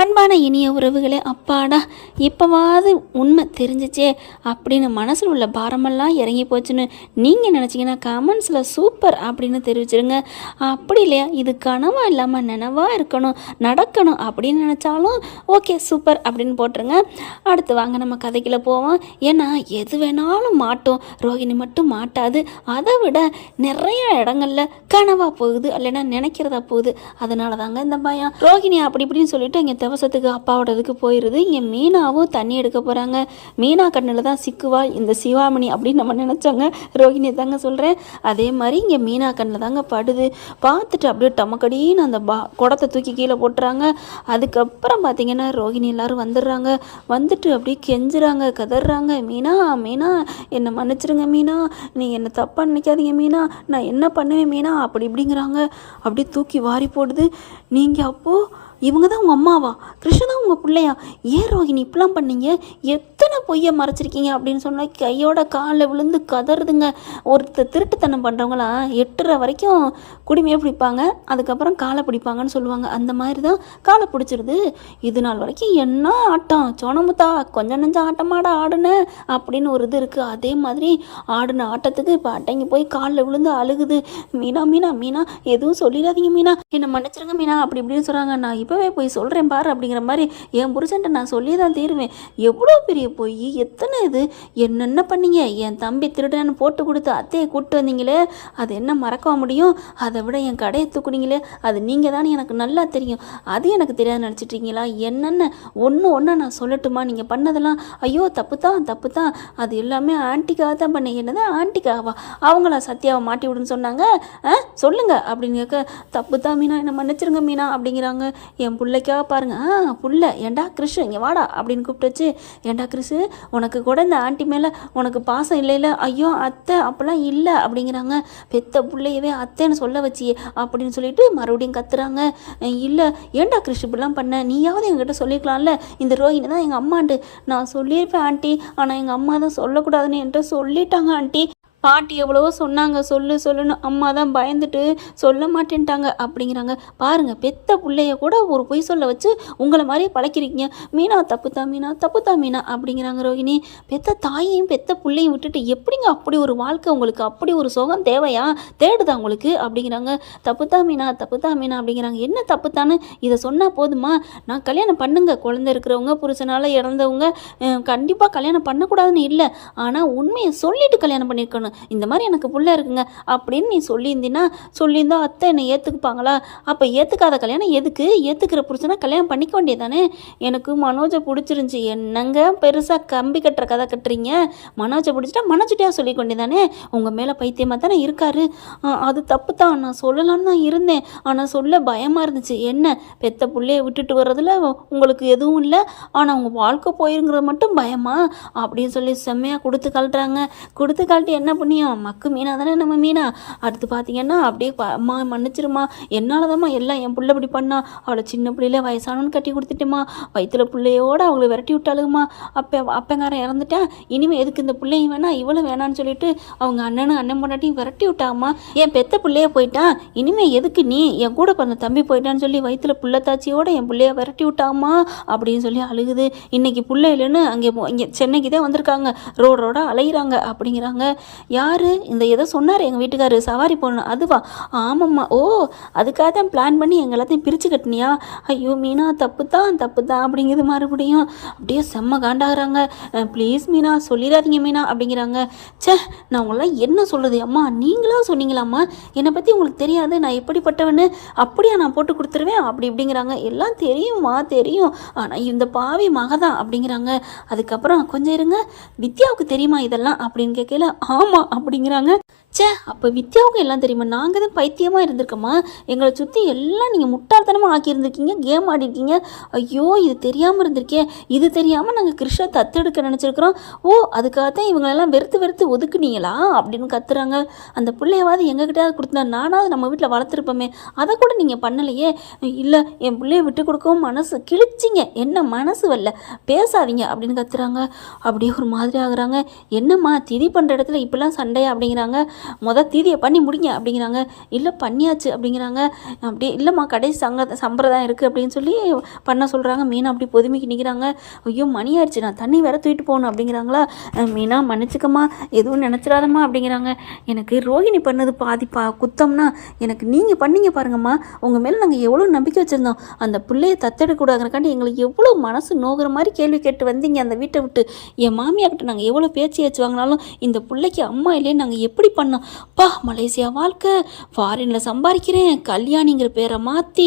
அன்பான இனிய உறவுகளே, அப்பாடா இப்போவாது உண்மை தெரிஞ்சிச்சே அப்படின்னு மனசில் உள்ள பாரமெல்லாம் இறங்கி போச்சுன்னு நீங்கள் நினச்சிங்கன்னா கமெண்ட்ஸில் சூப்பர் அப்படின்னு தெரிவிச்சிருங்க. அப்படி இல்லையா, இது கனவா இல்லாமல் நினைவாக இருக்கணும், நடக்கணும் அப்படின்னு நினச்சாலும் ஓகே சூப்பர் அப்படின்னு போட்டுருங்க. அடுத்து வாங்க நம்ம கதைக்குள்ள போவோம். ஏன்னா எது வேணாலும் மாட்டோம், ரோகிணி மட்டும் மாட்டாது. அதை விட நிறைய இடங்கள்ல கனவா போகுது, இல்லைன்னா நினைக்கிறதா போகுது. அதனால தாங்க இந்த பயம். ரோகிணி அப்படி இப்படின்னு சொல்லிட்டு இங்கே தவசத்துக்கு அப்பாவோட இதுக்கு போயிடுது. இங்கே மீனாவும் தண்ணி எடுக்க போகிறாங்க. மீனா கண்ணில் தான் சிக்குவா இந்த சிவாமணி அப்படின்னு நம்ம நினச்சோங்க. ரோகிணி தாங்க சொல்கிறேன். அதே மாதிரி இங்கே மீனா கண்ணில் தாங்க படுது. பார்த்துட்டு அப்படியே டமக்கடின்னு அந்த குடத்தை தூக்கி கீழே போட்டுறாங்க. அதுக்கப்புறம் பார்த்தீங்கன்னா ரோகிணி எல்லாரும் வந்துடுறாங்க. வந்துட்டு அப்படியே கெஞ்சுறாங்க, கதறாங்க. மீனா மீனா என்னை மன்னிச்சிருங்க மீனா, நீ என்னை தப்பாக நினைக்காதீங்க மீனா, நான் என்ன பண்ணுவேன் மீனா அப்படி இப்படிங்கிறாங்க. அப்படியே தூக்கி வாரி போடுது. நீங்கள் அப்போது இவங்க தான் உங்கள் அம்மாவா, கிருஷ்ணன் தான் உங்கள் பிள்ளையா, ஏன் ரோகிணி இப்படிலாம் பண்ணீங்க, எத்தனை பொய்யை மறைச்சிருக்கீங்க அப்படின்னு சொன்னால் கையோட காலில் விழுந்து கதறுதுங்க. ஒருத்தர் திருட்டுத்தனம் பண்ணுறவங்களாம் 8:30 வரைக்கும் குடிமையை பிடிப்பாங்க, அதுக்கப்புறம் காலை பிடிப்பாங்கன்னு சொல்லுவாங்க. அந்த மாதிரி தான் காலை பிடிச்சிருது. இது நாள் வரைக்கும் என்ன ஆட்டம், சோனமுத்தா கொஞ்சம் நெஞ்சம் ஆட்டமாட ஆடுன அப்படின்னு ஒரு இது இருக்குது. அதே மாதிரி ஆடின ஆட்டத்துக்கு இப்போ அடங்கி போய் காலில் விழுந்து அழுகுது. மீனா மீனா மீனா எதுவும் சொல்லிடாதீங்க மீனா, என்னை மன்னிச்சிருங்க மீனா அப்படி இப்படின்னு சொல்கிறாங்க. நான் இப்போவே போய் சொல்கிறேன் பாரு அப்படிங்கிற மாதிரி என் புருஷன்ட்ட நான் சொல்லி தான் தீருவேன். எவ்வளோ பெரிய போய், எத்தனை இது, என்னென்ன பண்ணீங்க, என் தம்பி திருடன்னு போட்டு கொடுத்து அத்தையை கூப்பிட்டு வந்தீங்களே, அது என்ன மறக்க முடியும், அதை விட என் கடையை தூக்குனீங்களே, அது நீங்கள் தானே எனக்கு நல்லா தெரியும், அது எனக்கு தெரியாது நினச்சிட்ருக்கீங்களா, என்னென்ன ஒன்று நான் சொல்லட்டுமா, நீங்கள் பண்ணதெல்லாம் ஐயோ தப்பு தான், அது எல்லாமே ஆன்ட்டிக்காக தான் பண்ணேன். என்னது ஆன்ட்டிக்காகவா, அவங்களா சத்யாவை மாட்டி விடுன்னு சொன்னாங்க, சொல்லுங்க அப்படின்னு கேட்க, தப்பு தான் மீனா என்னை மன்னிச்சிருங்க மீனா அப்படிங்கிறாங்க. என் பிள்ளைக்காக பாருங்க, புள்ள ஏண்டா கிறிஷு இங்கே வாடா அப்படின்னு கூப்பிட்டு வச்சு, ஏண்டா கிறிஷு உனக்கு கூட இந்த ஆண்டி மேலே உனக்கு பாசம் இல்லை, ஐயோ அத்தை அப்பெல்லாம் இல்லை அப்படிங்கிறாங்க. பெத்த பிள்ளையவே அத்தைன்னு சொல்ல வச்சியே அப்படின்னு சொல்லிட்டு மறுபடியும் கத்துறாங்க. இல்லை ஏண்டா கிறிஷு இப்படிலாம் பண்ண, நீயாவது என்கிட்ட சொல்லிக்கலாம்ல, இந்த ரோஹிணி தான் எங்கள் அம்மாண்டு நான் சொல்லியிருப்பேன் ஆண்டி, ஆனால் எங்கள் அம்மா தான் சொல்லக்கூடாதுன்னு என்கிட்ட சொல்லிட்டாங்க ஆண்டி, பாட்டி எவ்வளவோ சொன்னாங்க சொல்லுன்னு, அம்மா தான் பயந்துட்டு சொல்ல மாட்டேன்ட்டாங்க அப்படிங்கிறாங்க. பாருங்கள் பெத்த பிள்ளைய கூட ஒரு பொய் சொல்ல வச்சு உங்களை மாதிரியே பழக்கிறீங்க மீனா, தப்புத்தான் மீனா அப்படிங்கிறாங்க. ரோகிணி பெத்த தாயையும் பெத்த பிள்ளையும் விட்டுட்டு எப்படிங்க அப்படி ஒரு வாழ்க்கை, உங்களுக்கு அப்படி ஒரு சுகம் தேவையா, தேடுதா உங்களுக்கு அப்படிங்கிறாங்க. தப்புத்தான் மீனா அப்படிங்கிறாங்க. என்ன தப்புத்தான்னு இதை சொன்னால் போதுமா, நான் கல்யாணம் பண்ணுங்க, குழந்தை இருக்கிறவங்க புருஷனால் இறந்தவங்க கண்டிப்பாக கல்யாணம் பண்ணக்கூடாதுன்னு இல்லை, ஆனால் உண்மையை சொல்லிட்டு கல்யாணம் பண்ணியிருக்கணும். இந்த மாதிரி எனக்கு புள்ள இருக்குங்க அப்படின்னு நீ சொல்லியிருந்தா அத்தை என்னை ஏற்றுக்குப்பாங்களா, அப்போ ஏற்றுக்காத கல்யாணம் எதுக்கு, ஏற்றுக்கிற புருஷனா கல்யாணம் பண்ணிக்க வேண்டியதானே. எனக்கு மனோஜை பிடிச்சிருந்துச்சி, என்னங்க பெருசாக கம்பி கட்டுற கதை கட்டுறீங்க, மனோஜை பிடிச்சிட்டா மனோஜிட்டையாக சொல்லிக்க வேண்டியதானே, உங்கள் மேலே பைத்தியமாக தானே இருக்காரு, அது தப்பு தான், நான் சொல்லலான்னு தான் இருந்தேன், ஆனால் சொல்ல பயமாக இருந்துச்சு. என்ன பெத்த பிள்ளைய விட்டுட்டு வர்றதுல உங்களுக்கு எதுவும் இல்லை, ஆனால் அவங்க வாழ்க்கை போயிருங்கிறது மட்டும் பயமா அப்படின்னு சொல்லி செம்மையாக கொடுத்து கழட்டி என்ன பண்ணியும் மக்கு மீனா தானே நம்ம மீனா. அடுத்து பார்த்தீங்கன்னா அப்படியே அம்மா மன்னிச்சிருமா, என்னாலதாம்மா எல்லாம், என் பிள்ளை இப்படி பண்ணா, அவளை சின்ன பிள்ளையில வயசானவன்னு கட்டி கொடுத்துட்டேம்மா, வயிற்றுல பிள்ளையோடு அவளை விரட்டி விட்டாளுங்கம்மா, அப்பங்காரன் இறந்துட்டேன், இனிமேல் எதுக்கு இந்த பிள்ளையும் வேணாம் இவளும் வேணான்னு சொல்லிட்டு அவங்க அண்ணன் பொண்டாட்டியும் விரட்டி விட்டாம்மா, என் பெத்த பிள்ளைய போயிட்டான், இனிமேல் எதுக்கு நீ என் கூட பிறந்த தம்பி போயிட்டான்னு சொல்லி வயிற்றுல புள்ளத்தாச்சியோட என் பிள்ளைய விரட்டி விட்டாம்மா அப்படின்னு சொல்லி அழுகுது. இன்னைக்கு பிள்ளை இல்லைன்னு இங்கே சென்னைக்கு தான் வந்திருக்காங்க, ரோட அலைகிறாங்க அப்படிங்கிறாங்க. யார் இந்த எதோ சொன்னார் எங்கள் வீட்டுக்காரரு சவாரி போகணும் அதுவா, ஆமாம்மா, ஓ அதுக்காக தான் பிளான் பண்ணி எங்கள் எல்லாத்தையும் பிரித்து கட்டினியா, ஐயோ மீனா தப்பு தான் அப்படிங்கிறது மறுபடியும் அப்படியே செம்ம காண்டாகிறாங்க. ப்ளீஸ் மீனா சொல்லிடாதீங்க மீனா அப்படிங்கிறாங்க. நான் உங்களாம் என்ன சொல்கிறது அம்மா, நீங்களா சொன்னீங்களாம்மா, என்னை பற்றி உங்களுக்கு தெரியாது, நான் எப்படிப்பட்டவன்னு, அப்படியா நான் போட்டு கொடுத்துருவேன் அப்படி இப்படிங்கிறாங்க. எல்லாம் தெரியுமா தெரியும், ஆனால் இந்த பாவி மகதான் அப்படிங்கிறாங்க. அதுக்கப்புறம் கொஞ்சம் இருங்க, வித்யாவுக்கு தெரியுமா இதெல்லாம் அப்படின்னு கேட்கல, ஆமாம் அப்படிங்கிறாங்க. அப்போ வித்யாவுக்கு எல்லாம் தெரியுமா, நாங்கள் தான் பைத்தியமாக இருந்திருக்கோமா, எங்களை சுற்றி எல்லாம் நீங்கள் முட்டாள்தனமாக ஆக்கியிருந்திருக்கீங்க, கேம் ஆடிருக்கீங்க, ஐயோ இது தெரியாமல் இருந்திருக்கேன், இது தெரியாமல் நாங்கள் கிருஷ்ணா தத்தெடுக்க நினச்சிருக்கிறோம், ஓ அதுக்காகத்தான் இவங்களெல்லாம் வெறுத்து ஒதுக்குனீங்களா அப்படின்னு கத்துறாங்க. அந்த பிள்ளையாவது எங்ககிட்டயாவது கொடுத்தா நானாவது நம்ம வீட்டில் வளர்த்துருப்போமே, அதை கூட நீங்கள் பண்ணலையே, இல்லை என் பிள்ளைய விட்டு கொடுக்கவும் மனசு கிழிச்சிங்க, என்ன மனசு வரல பேசாதீங்க அப்படின்னு கத்துறாங்க. அப்படியே ஒரு மாதிரி ஆகுறாங்க. என்னம்மா திதி பண்ணுற இடத்துல இப்படிலாம் சண்டையா அப்படிங்கிறாங்க. தீதியை பண்ணி முடிங்க அப்படிங்கிறாங்க. இல்லை பண்ணியாச்சு அப்படிங்கிறாங்க. அப்படியே இல்லைம்மா கடைசி சம்பிரதாயம் இருக்குது அப்படின்னு சொல்லி பண்ண சொல்கிறாங்க. மீனா அப்படி பொதுமைக்கு நிற்கிறாங்க. ஐயோ மணி ஆயிடுச்சு, நான் தண்ணி வேற தூக்கிட்டு போகணும் அப்படிங்கிறாங்களா. மீனா மன்னிச்சுக்கம்மா, எதுவும் நினச்சிடாதம்மா அப்படிங்கிறாங்க. எனக்கு ரோஹிணி பண்ணது பாதி குத்தம்னா எனக்கு நீங்கள் பண்ணீங்க பாருங்கம்மா, உங்கள் மேலே நாங்கள் எவ்வளோ நம்பிக்கை வச்சுருந்தோம். அந்த பிள்ளையை தத்தெடுக்கூடாதுக்காண்டி எங்களுக்கு எவ்வளோ மனசு நோகிற மாதிரி கேள்வி கேட்டு வந்தீங்க அந்த வீட்டை விட்டு. என் மாமியார்கிட்ட நாங்கள் எவ்வளோ பேச்சு ஏச்சு வாங்கினாலும் இந்த பிள்ளைக்கு அம்மா இல்லையே நாங்கள் எப்படி பண்ணோம். மலேசியா வாழ்க்கை, ஃபாரினில் சம்பாதிக்கிறேன், கல்யாணிங்கிற பேரை மாற்றி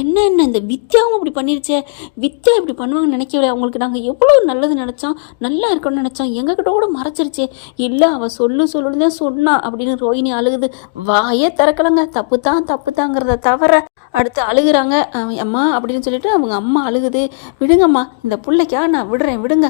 என்ன இந்த வித்யாவும் இப்படி பண்ணிருச்சே, வித்யா இப்படி பண்ணுவாங்கன்னு நினைக்கவில்லை. அவங்களுக்கு நாங்கள் எவ்வளோ நல்லது நினச்சோம், நல்லா இருக்கணும்னு நினச்சோம், எங்ககிட்ட கூட மறைச்சிருச்சே. இல்லை அவள் சொல்லுன்னு தான் சொன்னா அப்படின்னு ரோஹிணி அழுகுது. வாயே திறக்கலங்க, தப்பு தாங்கிறத தவிர. அடுத்து அழுகுறாங்க. அம்மா அப்படின்னு சொல்லிட்டு அவங்க அம்மா அழுகுது. விடுங்கம்மா, இந்த பிள்ளைக்கா நான் விடுறேன், விடுங்க.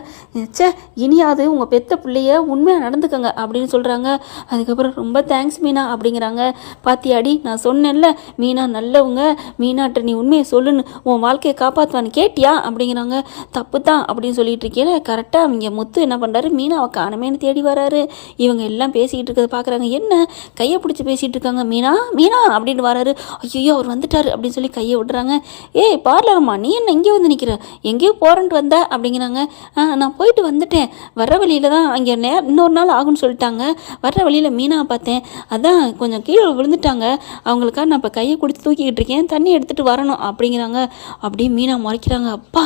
இனியாவது உங்கள் பெத்த பிள்ளைய உண்மையாக நடந்துக்கங்க அப்படின்னு சொல்கிறாங்க. அதுக்கப்புறம் ரொம்ப தேங்க்ஸ் மீனா அப்படிங்கிறாங்க. பாத்தியாடி நான் சொன்னேன்ல மீனா நல்லவங்க, மீனாட்ட நீ உண்மையை சொல்லுன்னு, உன் வாழ்க்கையை காப்பாற்றுவான்னு கேட்டியா அப்படிங்கிறாங்க. தப்பு தான் அப்படின்னு சொல்லிட்டு இருக்கேன். கரெக்டாக அவங்க முத்து என்ன பண்ணுறாரு, மீனாவை காணமேன்னு தேடி வராரு. இவங்க எல்லாம் பேசிக்கிட்டு இருக்கிறத பார்க்குறாங்க. என்ன கையை பிடிச்சி பேசிகிட்டு இருக்காங்க. மீனா அப்படின்னு வராரு. ஐயோ அவர் வந்துட்டாரு அப்படின்னு சொல்லி கையை விடுறாங்க. ஏய் பார்லரம்மா, நீ என்ன இங்கே வந்து நிற்கிற, எங்கேயோ போகிறன்ட்டு வந்த அப்படிங்கிறாங்க. நான் போயிட்டு வந்துட்டேன், வர்ற வழியில் தான் அங்கே இன்னொரு நாள் ஆகும்னு சொல்லிட்டாங்க. வர்ற வழியில் மீனாவை பார்த்தேன், அதான் கொஞ்சம் கீழே விழுந்துட்டாங்க, அவங்களுக்காக நான் இப்போ கையை கொடுத்து தூக்கிக்கிட்டு இருக்கேன், தண்ணி எடுத்துகிட்டு வரணும் அப்படிங்கிறாங்க. அப்படியே மீனா முறைக்கிறாங்க. அப்பா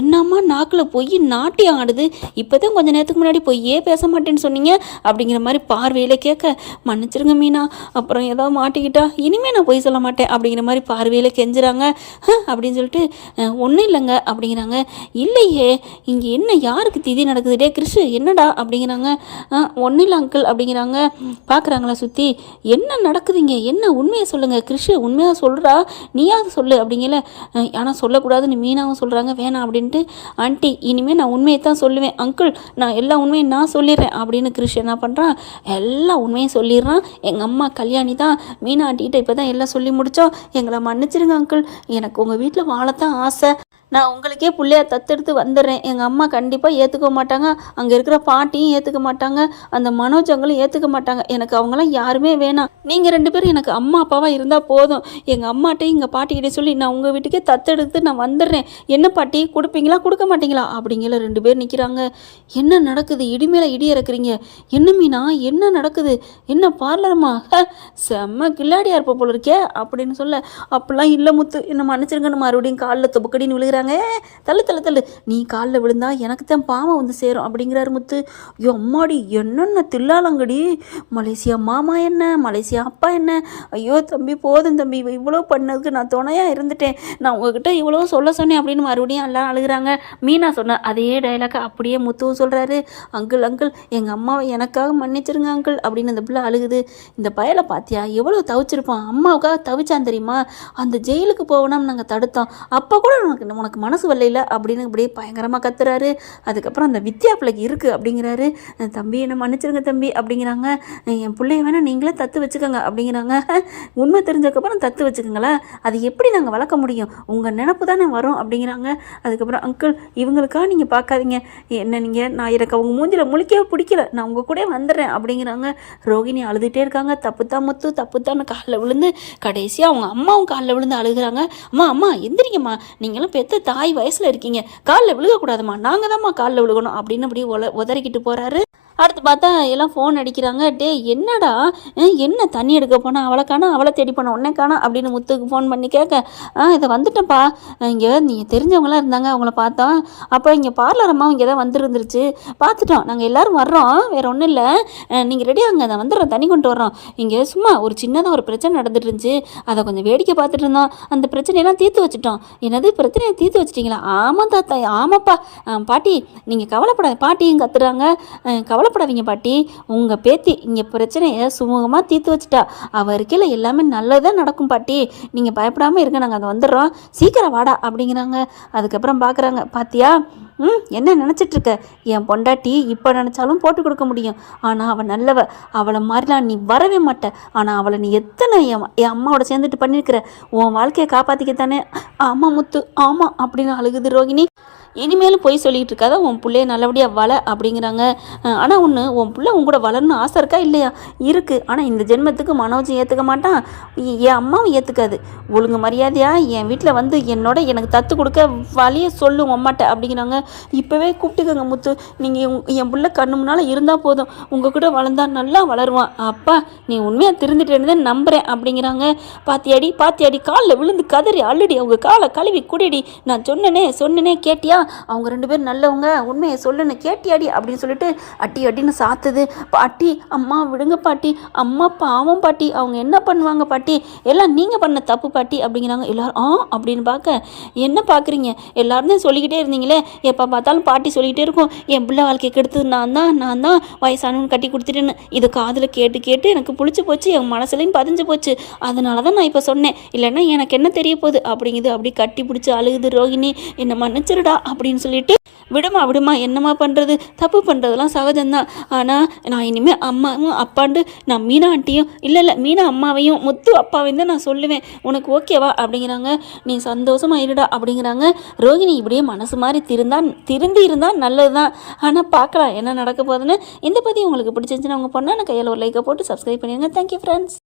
என்னம்மா நாக்கில் போய் நாட்டியம் ஆடுது, இப்போ தான் கொஞ்சம் நேரத்துக்கு முன்னாடி பொய்யே பேச மாட்டேன்னு சொன்னீங்க அப்படிங்கிற மாதிரி பார்வையில் கேட்க, மன்னிச்சிருங்க மீனா, அப்புறம் ஏதாவது மாட்டிக்கிட்டா இனிமேல் நான் பொய் சொல்ல மாட்டேன் அப்படிங்கிற மாதிரி பார்வையில் கெஞ்சுறாங்க. அப்படின்னு சொல்லிட்டு ஒன்றும் இல்லைங்க அப்படிங்கிறாங்க. இல்லையே இங்கே என்ன யாருக்கு திதி நடக்குது, டே கிறிஷு என்னடா அப்படிங்கிறாங்க. ஒன்றும் இல்லை அங்கிள் அப்படிங்கிறாங்க. பார்க்குறாங்களா சுற்றி, என்ன நடக்குதுங்க, என்ன உண்மையை சொல்லுங்கள் கிறிஷு, உண்மையாக சொல்கிறா, நீயாவது சொல்லு அப்படிங்கல. ஆனால் சொல்லக்கூடாதுன்னு மீனாவும் சொல்கிறாங்க. வேணாம் அப்படின்ட்டு, ஆண்டி இனிமேல் நான் உண்மையை தான் சொல்லுவேன் அங்கிள், நான் எல்லா உண்மையும் நான் சொல்லிடுறேன் அப்படின்னு கிறிஷ் என்ன பண்ணுறான், எல்லா உண்மையும் சொல்லிடுறான். எங்கள் அம்மா கல்யாணி தான் மீனா ஆண்டிகிட்ட இப்போ தான் எல்லாம் சொல்லி முடித்தோம், எங்களை மன்னிச்சிருங்க அங்கிள், எனக்கு உங்கள் வீட்டில் வாழத்தான் ஆசை, நான் உங்களுக்கே பிள்ளையா தத்தெடுத்து வந்துடுறேன். எங்கள் அம்மா கண்டிப்பாக ஏற்றுக்க மாட்டாங்க, அங்கே இருக்கிற பாட்டியும் ஏற்றுக்க மாட்டாங்க, அந்த மனோஜங்களும் ஏற்றுக்க மாட்டாங்க, எனக்கு அவங்களாம் யாருமே வேணாம், நீங்கள் 2 பேரும் எனக்கு அம்மா அப்பாவாக இருந்தால் போதும், எங்கள் அம்மாட்டையும் எங்கள் பாட்டிக்கிட்டே சொல்லி நான் உங்கள் வீட்டுக்கே தத்தெடுத்து நான் வந்துடுறேன், என்ன பாட்டி கொடுப்பீங்களா கொடுக்க மாட்டீங்களா அப்படிங்கிற 2 பேர் நிற்கிறாங்க. என்ன நடக்குது, இடி மேலே இடி இறக்குறீங்க, என்ன மீனா என்ன நடக்குது, என்ன பார்லரம்மா, செம்ம கில்லாடியா இருப்ப போல இருக்கே அப்படின்னு சொல்ல, அப்படிலாம் இல்லை முத்து என்ன மன்னிச்சிருங்கன்னு மறுபடியும் காலில் துபக்கடின்னு விழுகிறாங்க. தள்ளு நீ காலில் விழுந்தா எனக்கு தான் பாவம் வந்து சேரும் அப்படிங்கிறாரு முத்து. ஐயோ அம்மாடி என்னென்ன தில்லாலங்கடி, மலேசியா மாமா என்ன, மலேசியா அப்பா என்ன, ஐயோ தம்பி போதும் தம்பி, இவ்வளோ பண்ணதுக்கு நான் துணையாக இருந்துட்டேன், நான் உங்ககிட்ட இவ்வளோ சொல்ல சொன்னேன் அப்படின்னு மறுபடியும் எல்லாம் அழுகிறாங்க. மீனா சொன்ன அதே டைலாக அப்படியே முத்துவும் சொல்கிறாரு. அங்கிள் எங்கள் அம்மாவை எனக்காக மன்னிச்சிருங்க அங்கிள் அப்படின்னு அந்த பிள்ளை அழுகுது. இந்த பயலை பார்த்தியா எவ்வளோ தவிச்சிருப்பான், அம்மாவுக்காக தவிச்சான் தெரியுமா, அந்த ஜெயிலுக்கு போகணும்னு நாங்கள் தடுத்தோம், அப்போ கூட உனக்கு மனசு வரலையில அப்படின்னு இப்படியே பயங்கரமாக கத்துறாரு. அதுக்கப்புறம் அந்த வித்யா பிள்ளைக்கு இருக்குது அப்படிங்கிறாரு. தம்பி என்னை மன்னிச்சிருங்க தம்பி அப்படிங்கிறாங்க. என் பிள்ளைய வேணால் நீங்களே தத்து வச்சுக்கோங்க அப்படிங்கிறாங்க. உண்மை தெரிஞ்சதுக்கப்புறம் தத்து வச்சுக்கோங்களேன், அது எப்படி நாங்கள் வளர்க்க முடியும், உங்கள் நினப்பு தானே வரும் அப்படிங்கிறாங்க. அதுக்கப்புறம் அங்கிள் இவங்களுக்காக நீங்கள் பார்க்காதீங்க, என்ன நீங்கள், நான் எனக்கு அவங்க மூஞ்சில் முழிக்கவே பிடிக்கல, நான் உங்கள் கூட வந்துடுறேன் அப்படிங்கிறாங்க. ரோகிணி அழுதுகிட்டே இருக்காங்க. தப்புத்தான் முத்து தப்புத்தான்னு காலில் விழுந்து கடைசியாக அவங்க அம்மாவும் காலில் விழுந்து அழுகிறாங்க. அம்மா எந்திரிங்கம்மா, நீங்களும் பெத்த தாய் வயசில் இருக்கீங்க, காலில் விழுகக்கூடாதுமா, நாங்கள் தான்மா காலில் விழுகணும் அப்படின்னு அப்படி உதறிக்கிட்டு போகிறாரு. அடுத்து பார்த்தா எல்லாம் ஃபோன் அடிக்கிறாங்க. டே என்னடா, என்ன தண்ணி எடுக்க போனால் அவளை காணா, அவளை தேடி போன உடனே காணா அப்படின்னு முத்துக்கு ஃபோன் பண்ணி கேட்க, இதை வந்துட்டேன்ப்பா, இங்கே நீங்கள் தெரிஞ்சவங்களாம் இருந்தாங்க, அவங்கள பார்த்தோம், அப்போ இங்கே பார்லரம்மா இங்கே தான் வந்துருந்துருச்சு, பார்த்துட்டோம், நாங்கள் எல்லோரும் வர்றோம், வேறு ஒன்றும் இல்லை, நீங்கள் ரெடியாங்க, நான் வந்துடுறோம், தண்ணி கொண்டு வர்றோம், இங்கே சும்மா ஒரு சின்னதாக ஒரு பிரச்சனை நடந்துட்டு இருந்துச்சு, அதை கொஞ்சம் வேடிக்கை பார்த்துட்டு இருந்தோம், அந்த பிரச்சனையெல்லாம் தீர்த்து வச்சுட்டோம். என்னது பிரச்சனையை தீர்த்து வச்சிட்டிங்களா? ஆமாம் தாத்தா, ஆமாப்பா, பாட்டி நீங்கள் கவலைப்படாத, பாட்டியும் கத்துறாங்க. கவலைப்படாதீங்க பாட்டி, உங்கள் பேத்தி இங்கே பிரச்சனையை சுமூகமாக தீர்த்து வச்சுட்டா, அவள் இருக்கையில் எல்லாமே நல்லதாக நடக்கும் பாட்டி, நீங்கள் பயப்படாமல் இருங்க, நாங்கள் அதை வந்துடுறோம், சீக்கிரம் வாடா அப்படிங்கிறாங்க. அதுக்கப்புறம் பார்க்குறாங்க. பாத்தியா என்ன நினச்சிட்ருக்க, என் பொண்டாட்டி இப்போ நினச்சாலும் போட்டு கொடுக்க முடியும், ஆனால் அவள் நல்லவ, அவளை மாதிரிலாம் நீ வரவே மாட்ட, ஆனால் அவளை நீ எத்தனை என் அம்மாவோட சேர்ந்துட்டு பண்ணியிருக்கிற, உன் வாழ்க்கையை காப்பாற்றிக்கத்தானே. ஆமாம் முத்து ஆமாம் அப்படின்னு அழுகுது ரோகிணி. இனிமேலும் போய் சொல்லிகிட்டு இருக்காத, உன் பிள்ளைய நல்லபடியாக வள அப்படிங்கிறாங்க. ஆனால் ஒன்று, உன் பிள்ளை உன் கூட வளரணும்னு ஆசை இருக்கா இல்லையா? இருக்குது. ஆனால் இந்த ஜென்மத்துக்கு மனோஜும் ஏற்றுக்க மாட்டான், என் அம்மாவும் ஏற்றுக்காது. ஒழுங்கு மரியாதையாக என் வீட்டில் வந்து எனக்கு தத்து கொடுக்க வழியை சொல்லும் அம்மாட்ட அப்படிங்கிறாங்க. இப்போவே கூப்பிட்டுக்கோங்க முத்து, நீங்கள் என் பிள்ளை கண்ணு முன்னால் இருந்தால் போதும், உங்கள் கூட வளர்ந்தா நல்லா வளருவான். அப்பா நீ உண்மையாக திருந்துட்டேன்னு தான் நம்புகிறேன் அப்படிங்கிறாங்க. பாத்தியாடி காலில் விழுந்து கதறி அள்ளுடி, அவங்க காலை கழுவி குடிடி, நான் சொன்னனே கேட்டியா, அவங்க 2 பேரும் நல்லவங்க, உண்மையை சொல்லுன்னு கேட்டியாடி அப்படின்னு சொல்லிட்டு அட்டின்னு சாத்துது. பாட்டி அம்மா விடுங்க பாட்டி, அம்மா பாவம் பாட்டி, அவங்க என்ன பண்ணுவாங்க பாட்டி, எல்லாம் நீங்கள் பண்ண தப்பு பாட்டி அப்படிங்கிறாங்க. எல்லாரும் அப்படின்னு பார்க்க, என்ன பார்க்குறீங்க, எல்லாருமே சொல்லிக்கிட்டே இருந்தீங்களே, எப்போ பார்த்தாலும் பாட்டி சொல்லிக்கிட்டே இருக்கும் என் பிள்ளை வாழ்க்கையை கெடுத்தது நான் தான் வயசானவன் கட்டி கொடுத்துட்டேன்னு. இது காதில் கேட்டு எனக்கு பிடிச்சி போச்சு, என் மனசுலையும் பதிஞ்சு போச்சு, அதனால தான் நான் இப்போ சொன்னேன், இல்லைன்னா எனக்கு என்ன தெரிய போகுது அப்படிங்குது. அப்படி கட்டி பிடிச்சி அழுகுது ரோகிணி. என்ன மன்னிச்சிருடா அப்படின்னு சொல்லிட்டு, விடுமா என்னம்மா பண்ணுறது, தப்பு பண்ணுறதுலாம் சகஜம்தான், ஆனால் நான் இனிமேல் அம்மாவும் அப்பாண்டு நான் மீனா ஆண்டியும் இல்லை மீனா அம்மாவையும் முத்து அப்பாவையும் தான் நான் சொல்லுவேன், உனக்கு ஓகேவா அப்படிங்கிறாங்க. நீ சந்தோஷமாக இருடா அப்படிங்கிறாங்க. ரோகிணி இப்படியே மனசு மாதிரி திருந்தி இருந்தால் நல்லது தான், ஆனால் பார்க்கலாம் என்ன நடக்க போகுதுன்னு. இந்த பற்றி உங்களுக்கு பிடிச்சிருந்துச்சுன்னா உங்கள் பொண்ணான கையில் ஒரு லைக்கை போட்டு சப்ஸ்கிரைப் பண்ணிடுங்க. Thank you friends.